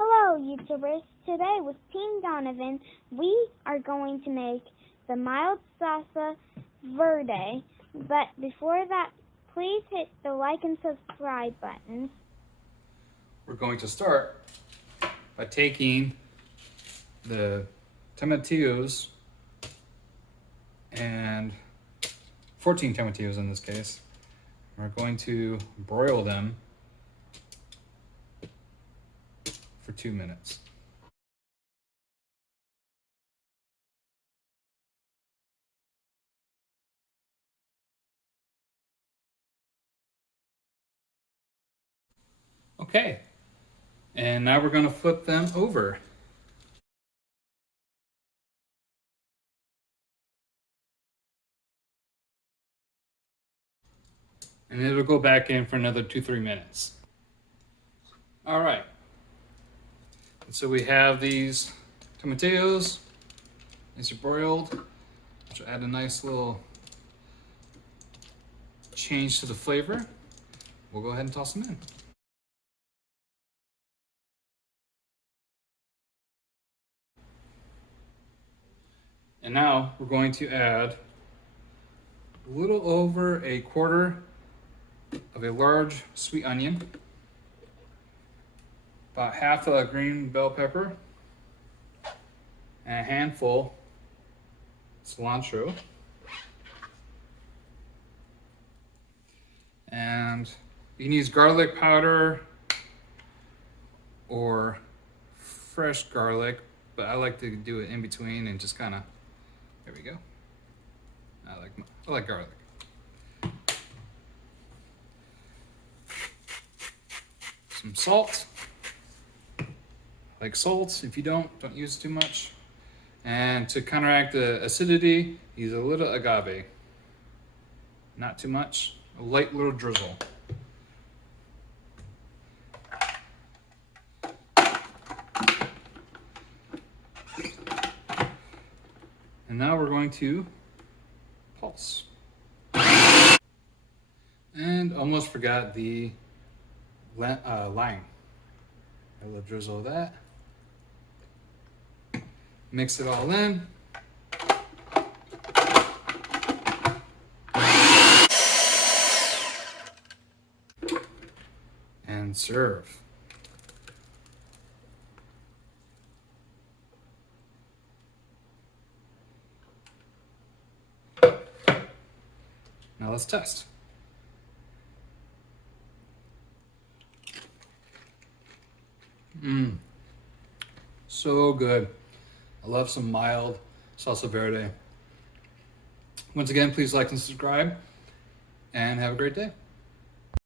Hello YouTubers, today with Team Donovan, we are going to make the mild Salsa Verde, but before that, please hit the like and subscribe buttons. We're going to start by taking the tomatillos, and 14 tomatillos in this case. We're going to broil them for 2 minutes. Okay, and now we're going to flip them over. And it'll go back in for another 2-3 minutes. All right. And so we have these tomatillos. These are broiled, which will add a nice little change to the flavor. We'll go ahead and toss them in. And now we're going to add a little over a quarter of a large sweet onion, about half a green bell pepper, and a handful cilantro, and you can use garlic powder or fresh garlic, but I like to do it in between and just kind of, there we go. I like garlic. Some salt. Like salt, if you don't use too much. And to counteract the acidity, use a little agave. Not too much, a light little drizzle. And now we're going to pulse. And almost forgot the lime. A little drizzle of that. Mix it all in. And serve. Now let's test. So good. I love some mild Salsa Verde. Once again, please like and subscribe, and have a great day.